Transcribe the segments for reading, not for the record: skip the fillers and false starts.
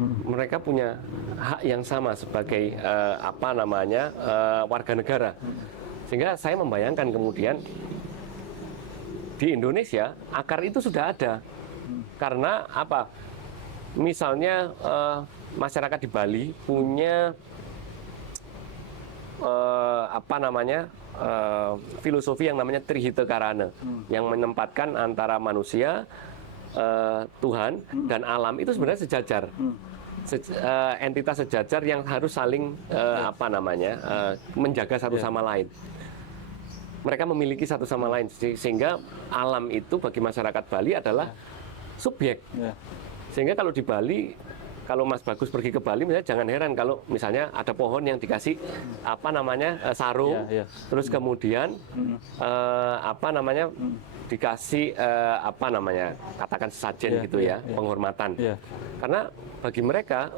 mereka punya hak yang sama sebagai warga negara. Sehingga saya membayangkan kemudian di Indonesia akar itu sudah ada. Karena apa? Misalnya masyarakat di Bali punya filosofi yang namanya Trihita Karana, yang menempatkan antara manusia, Tuhan dan alam itu sebenarnya sejajar. Entitas sejajar yang harus saling menjaga satu sama lain. Mereka memiliki satu sama lain, sehingga alam itu bagi masyarakat Bali adalah subjek. Sehingga kalau di Bali, kalau Mas Bagus pergi ke Bali, misalnya jangan heran kalau misalnya ada pohon yang dikasih sarung, terus kemudian dikasih katakan sesajen gitu ya, penghormatan. Karena bagi mereka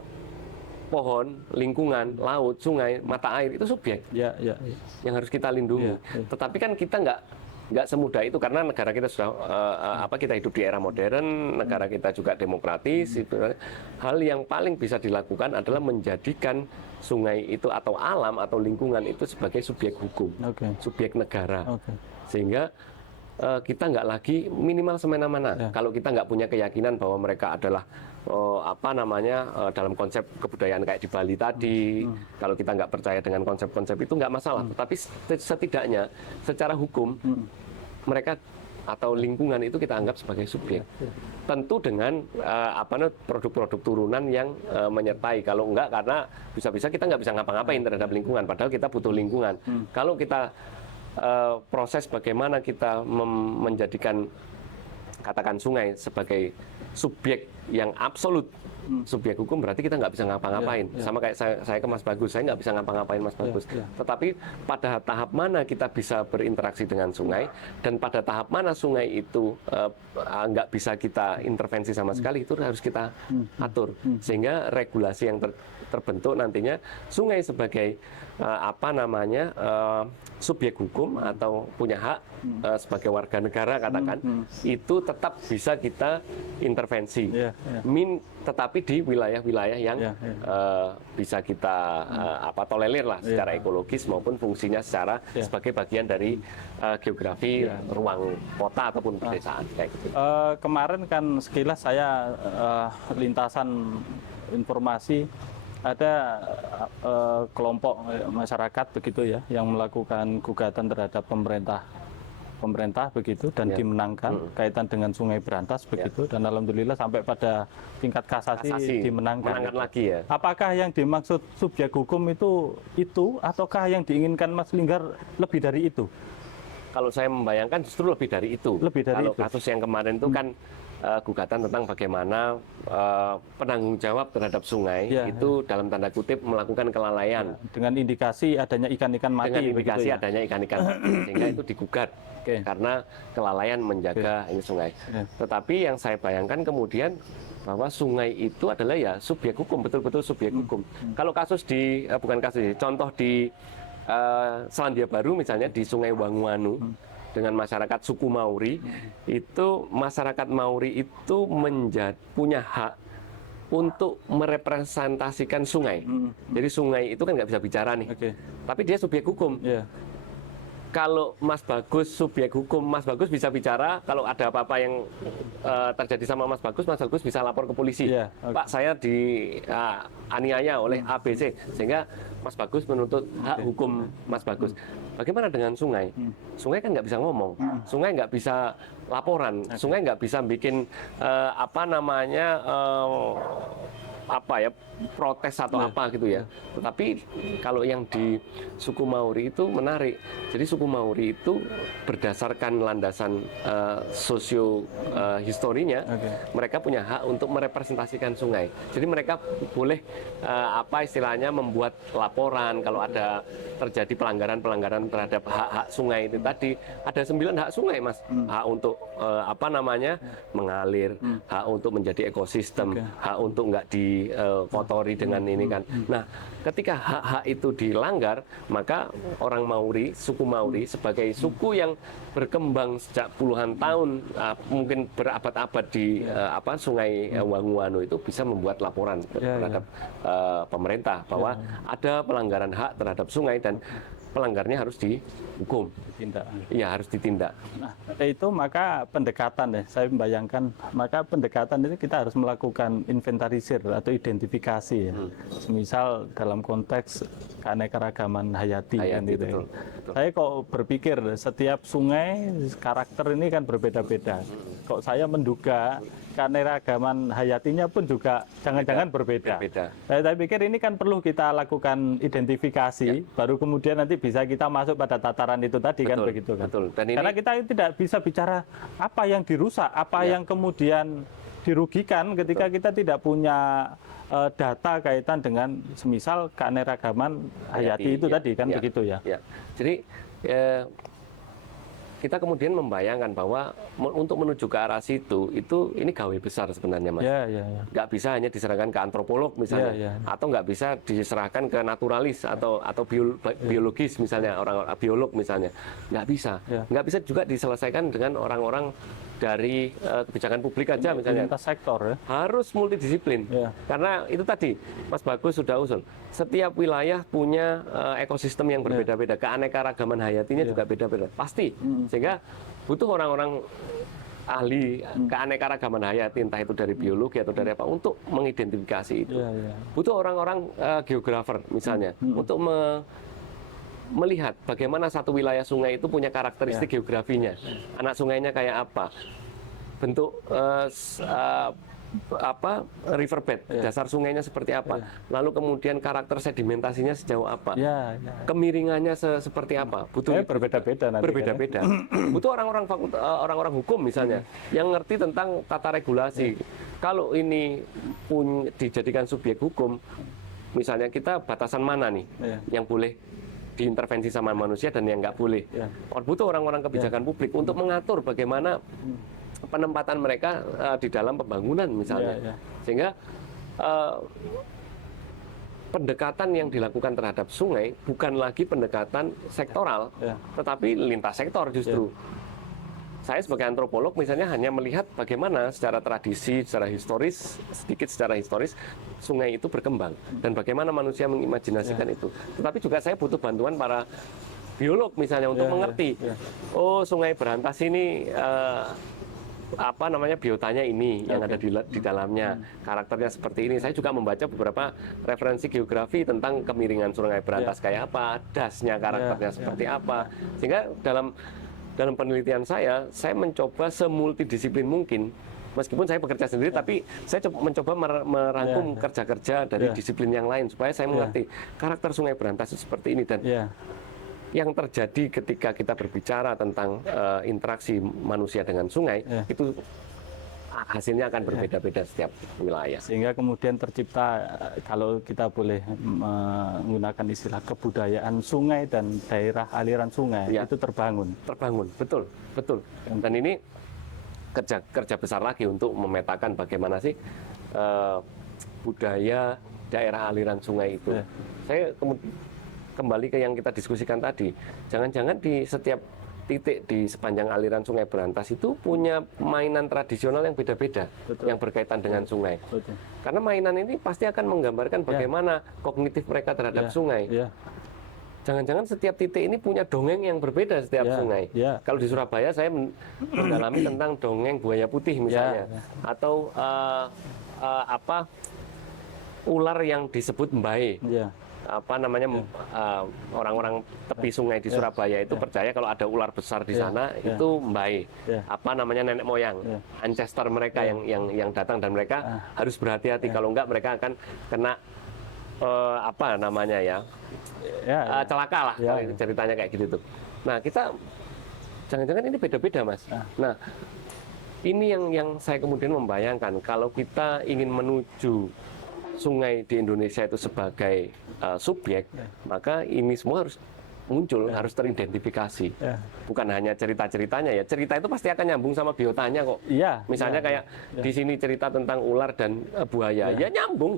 pohon, lingkungan, laut, sungai, mata air itu subjek yang harus kita lindungi. Tetapi kan kita nggak semudah itu, karena negara kita sudah kita hidup di era modern, negara kita juga demokratis. Hal yang paling bisa dilakukan adalah menjadikan sungai itu atau alam atau lingkungan itu sebagai subjek hukum, subjek negara, sehingga kita nggak lagi minimal semena-mena. Kalau kita nggak punya keyakinan bahwa mereka adalah dalam konsep kebudayaan kayak di Bali tadi, kalau kita nggak percaya dengan konsep-konsep itu nggak masalah. Tapi setidaknya secara hukum mereka atau lingkungan itu kita anggap sebagai subjek. Tentu dengan produk-produk turunan yang menyertai. Kalau enggak, karena bisa-bisa kita nggak bisa ngapa-ngapain terhadap lingkungan, padahal kita butuh lingkungan. Kalau kita proses bagaimana kita menjadikan katakan sungai sebagai subjek yang absolut, subjek hukum, berarti kita nggak bisa ngapa-ngapain. Sama kayak saya ke Mas Bagus, saya nggak bisa ngapa-ngapain Mas Bagus. Tetapi pada tahap mana kita bisa berinteraksi dengan sungai, dan pada tahap mana sungai itu nggak bisa kita intervensi sama sekali, itu harus kita atur. Sehingga regulasi yang terbentuk nantinya, sungai sebagai subjek hukum atau punya hak sebagai warga negara katakan, itu tetap bisa kita intervensi. Tetapi di wilayah-wilayah yang bisa kita tolerir lah secara ekologis maupun fungsinya secara sebagai bagian dari geografi ruang kota ataupun pedesaan kayak gitu. Kemarin kan sekilas saya lintasan informasi ada kelompok masyarakat begitu ya yang melakukan gugatan terhadap pemerintah begitu dan dimenangkan kaitan dengan Sungai Berantas begitu, dan alhamdulillah sampai pada tingkat kasasi dimenangkan lagi ya. Apakah yang dimaksud subjek hukum itu ataukah yang diinginkan Mas Linggar lebih dari itu? Kalau saya membayangkan justru lebih dari itu. Kalau kasus yang kemarin itu kan gugatan tentang bagaimana penanggung jawab terhadap sungai itu dalam tanda kutip melakukan kelalaian dengan indikasi adanya ikan-ikan mati, adanya ikan-ikan mati, sehingga itu digugat karena kelalaian menjaga ini sungai. Tetapi yang saya bayangkan kemudian bahwa sungai itu adalah ya subjek hukum, betul-betul subjek hukum. Kalau kasus contoh di Selandia Baru misalnya, di Sungai Wanguanu dengan masyarakat suku Mauri, itu masyarakat Mauri itu punya hak untuk merepresentasikan sungai. Jadi sungai itu kan nggak bisa bicara nih, tapi dia subjek hukum. Kalau Mas Bagus subjek hukum, Mas Bagus bisa bicara. Kalau ada apa-apa yang terjadi sama Mas Bagus bisa lapor ke polisi. Pak, saya dianiaya oleh ABC, sehingga Mas Bagus menuntut hak hukum Mas Bagus. Bagaimana dengan sungai? Sungai kan nggak bisa ngomong, sungai nggak bisa laporan, sungai nggak bisa bikin protes atau apa gitu ya. Tetapi kalau yang di suku Mauri itu menarik. Jadi suku Mauri itu berdasarkan landasan historinya, mereka punya hak untuk merepresentasikan sungai. Jadi mereka boleh istilahnya membuat laporan kalau ada terjadi pelanggaran terhadap hak-hak sungai itu tadi. Ada 9 hak sungai, Mas. Hak untuk mengalir, hak untuk menjadi ekosistem, hak untuk nggak dikotori dengan ini kan. Nah, ketika hak-hak itu dilanggar, maka orang Mauri, suku Mauri sebagai suku yang berkembang sejak puluhan tahun, mungkin berabad-abad di Sungai Wanguanu itu bisa membuat laporan terhadap pemerintah bahwa ada pelanggaran hak terhadap sungai dan pelanggarnya harus dihukum. Iya, harus ditindak. Nah, itu maka pendekatan ya, saya membayangkan maka pendekatan itu kita harus melakukan inventarisir atau identifikasi ya. Semisal dalam konteks keanekaragaman hayati kan gitu. Betul. Saya kok berpikir setiap sungai karakter ini kan berbeda-beda. Kok saya menduga keanekaragaman hayatinya pun juga jangan-jangan berbeda. Saya pikir ini kan perlu kita lakukan identifikasi, baru kemudian nanti bisa kita masuk pada tataran itu tadi kan begitu kan. Betul. Dan karena kita tidak bisa bicara apa yang dirusak, apa yang kemudian dirugikan ketika kita tidak punya data kaitan dengan semisal keanekaragaman hayati itu tadi kan begitu ya. Jadi kita kemudian membayangkan bahwa untuk menuju ke arah situ ini gawe besar sebenarnya, Mas. Nggak bisa hanya diserahkan ke antropolog misalnya, atau nggak bisa diserahkan ke naturalis atau biologis misalnya, orang biolog misalnya, nggak bisa juga diselesaikan dengan orang-orang dari kebijakan publik aja misalnya. Lintas sektor ya. Harus multidisiplin. Karena itu tadi Mas Bagus sudah usul. Setiap wilayah punya ekosistem yang berbeda-beda, keanekaragaman hayatinya juga beda-beda. Pasti. Sehingga butuh orang-orang ahli keanekaragaman hayati, entah itu dari biologi atau dari apa, untuk mengidentifikasi itu. Butuh orang-orang geografer misalnya untuk melihat bagaimana satu wilayah sungai itu punya karakteristik geografinya, anak sungainya kayak apa, bentuk riverbed, dasar sungainya seperti apa, lalu kemudian karakter sedimentasinya sejauh apa, kemiringannya seperti apa, butuh berbeda-beda. Butuh orang-orang hukum misalnya yang ngerti tentang tata regulasi. Kalau ini dijadikan subjek hukum, misalnya kita batasan mana nih yang boleh diintervensi sama manusia dan yang nggak boleh. Butuh orang-orang kebijakan publik untuk mengatur bagaimana penempatan mereka di dalam pembangunan misalnya. Sehingga pendekatan yang dilakukan terhadap sungai bukan lagi pendekatan sektoral, tetapi lintas sektor justru. Saya sebagai antropolog misalnya hanya melihat bagaimana secara tradisi, secara historis, sedikit secara historis, sungai itu berkembang dan bagaimana manusia mengimajinasikan itu. Tetapi juga saya butuh bantuan para biolog misalnya untuk mengerti, oh Sungai Berantas ini biotanya ini yang ada di dalamnya, karakternya seperti ini. Saya juga membaca beberapa referensi geografi tentang kemiringan Sungai Berantas kayak apa, dasnya karakternya seperti apa. Sehingga dalam penelitian saya mencoba semultidisiplin mungkin. Meskipun saya bekerja sendiri, tapi saya mencoba merangkum kerja-kerja dari disiplin yang lain supaya saya mengerti karakter Sungai Berantas itu seperti ini. Dan yang terjadi ketika kita berbicara tentang interaksi manusia dengan sungai, itu hasilnya akan berbeda-beda setiap wilayah. Sehingga kemudian tercipta, kalau kita boleh menggunakan istilah kebudayaan sungai dan daerah aliran sungai, itu terbangun. Betul. Dan ini kerja besar lagi untuk memetakan bagaimana sih budaya daerah aliran sungai itu. Saya kembali ke yang kita diskusikan tadi, jangan-jangan di setiap titik di sepanjang aliran Sungai Berantas itu punya mainan tradisional yang beda-beda yang berkaitan dengan sungai. Karena mainan ini pasti akan menggambarkan bagaimana kognitif mereka terhadap sungai. Jangan-jangan setiap titik ini punya dongeng yang berbeda setiap sungai. Kalau di Surabaya saya mendalami tentang dongeng buaya putih misalnya, atau ular yang disebut mbae. Orang-orang tepi sungai di Surabaya itu percaya kalau ada ular besar di sana itu mbae, nenek moyang, ancestor mereka yang datang, dan mereka harus berhati-hati, kalau enggak mereka akan kena celaka lah, ceritanya kayak gitu tuh. Nah, kita jangan-jangan ini beda-beda, Mas. Nah, ini yang saya kemudian membayangkan kalau kita ingin menuju sungai di Indonesia itu sebagai subjek, maka ini semua harus muncul harus teridentifikasi. Bukan hanya cerita-ceritanya ya. Cerita itu pasti akan nyambung sama biotanya kok. Misalnya kayak di sini cerita tentang ular dan buaya, ya nyambung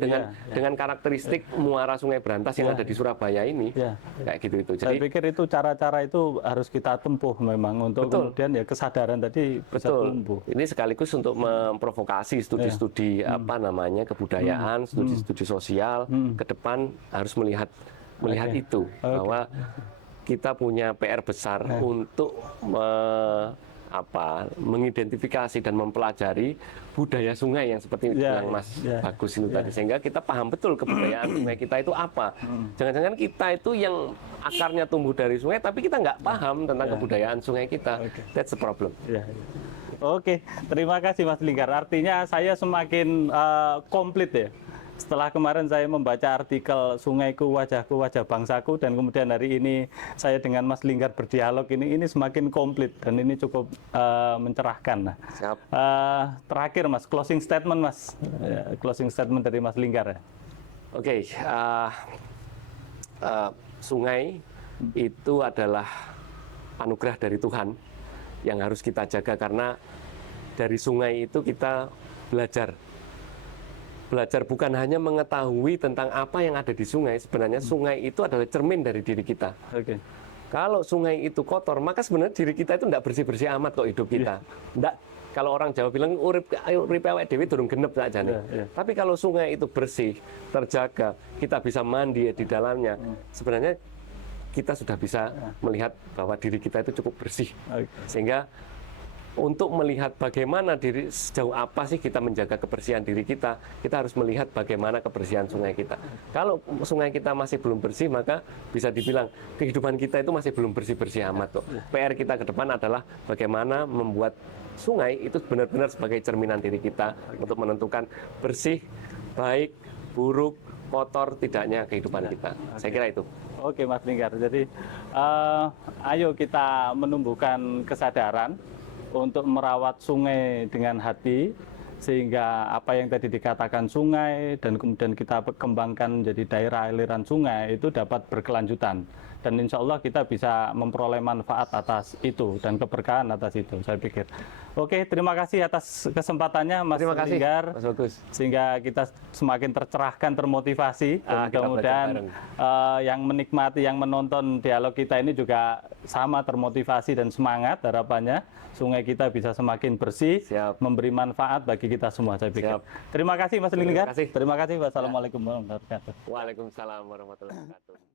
dengan karakteristik muara Sungai Brantas yang ada di Surabaya ini. Kayak gitu itu. Jadi saya pikir itu cara-cara itu harus kita tempuh memang untuk kemudian ya kesadaran tadi bisa tumbuh. Ini sekaligus untuk memprovokasi studi-studi apa namanya kebudayaan, studi-studi sosial ke depan harus melihat itu bahwa kita punya PR besar untuk mengidentifikasi dan mempelajari budaya sungai yang seperti yang Mas Bagus itu tadi, sehingga kita paham betul kebudayaan sungai kita itu apa. Jangan-jangan kita itu yang akarnya tumbuh dari sungai, tapi kita nggak paham tentang kebudayaan sungai kita. That's the problem. Oke, terima kasih Mas Linggar. Artinya saya semakin komplit ya. Setelah kemarin saya membaca artikel Sungaiku Wajahku Wajah Bangsaku, dan kemudian hari ini saya dengan Mas Linggar berdialog, ini semakin komplit dan ini cukup mencerahkan. Nah, terakhir Mas, closing statement Mas, closing statement dari Mas Linggar ya. Oke, sungai itu adalah anugerah dari Tuhan yang harus kita jaga, karena dari sungai itu kita belajar bukan hanya mengetahui tentang apa yang ada di sungai. Sebenarnya sungai itu adalah cermin dari diri kita. Kalau sungai itu kotor, maka sebenarnya diri kita itu tidak bersih-bersih amat kok hidup kita. Nggak, kalau orang Jawa bilang urip awake dhewe durung genep saja nih. Tapi kalau sungai itu bersih, terjaga, kita bisa mandi di dalamnya, sebenarnya kita sudah bisa melihat bahwa diri kita itu cukup bersih. Sehingga untuk melihat bagaimana sejauh apa sih kita menjaga kebersihan diri kita harus melihat bagaimana kebersihan sungai kita. Kalau sungai kita masih belum bersih, maka bisa dibilang kehidupan kita itu masih belum bersih-bersih amat kok. PR kita ke depan adalah bagaimana membuat sungai itu benar-benar sebagai cerminan diri kita untuk menentukan bersih, baik, buruk, kotor, tidaknya kehidupan kita. Saya kira itu. Oke Mas Linggar, jadi ayo kita menumbuhkan kesadaran untuk merawat sungai dengan hati, sehingga apa yang tadi dikatakan sungai dan kemudian kita kembangkan menjadi daerah aliran sungai itu dapat berkelanjutan, dan insya Allah kita bisa memperoleh manfaat atas itu dan keberkahan atas itu, saya pikir. Oke, terima kasih atas kesempatannya Mas Linggar, Mas Bagus. Sehingga kita semakin tercerahkan, termotivasi, dan kemudian yang menikmati, yang menonton dialog kita ini juga sama termotivasi dan semangat. Harapannya sungai kita bisa semakin bersih, memberi manfaat bagi kita semua, saya pikir. Terima kasih Mas Linggar. Terima kasih. Wassalamualaikum warahmatullahi wabarakatuh. Waalaikumsalam warahmatullahi wabarakatuh.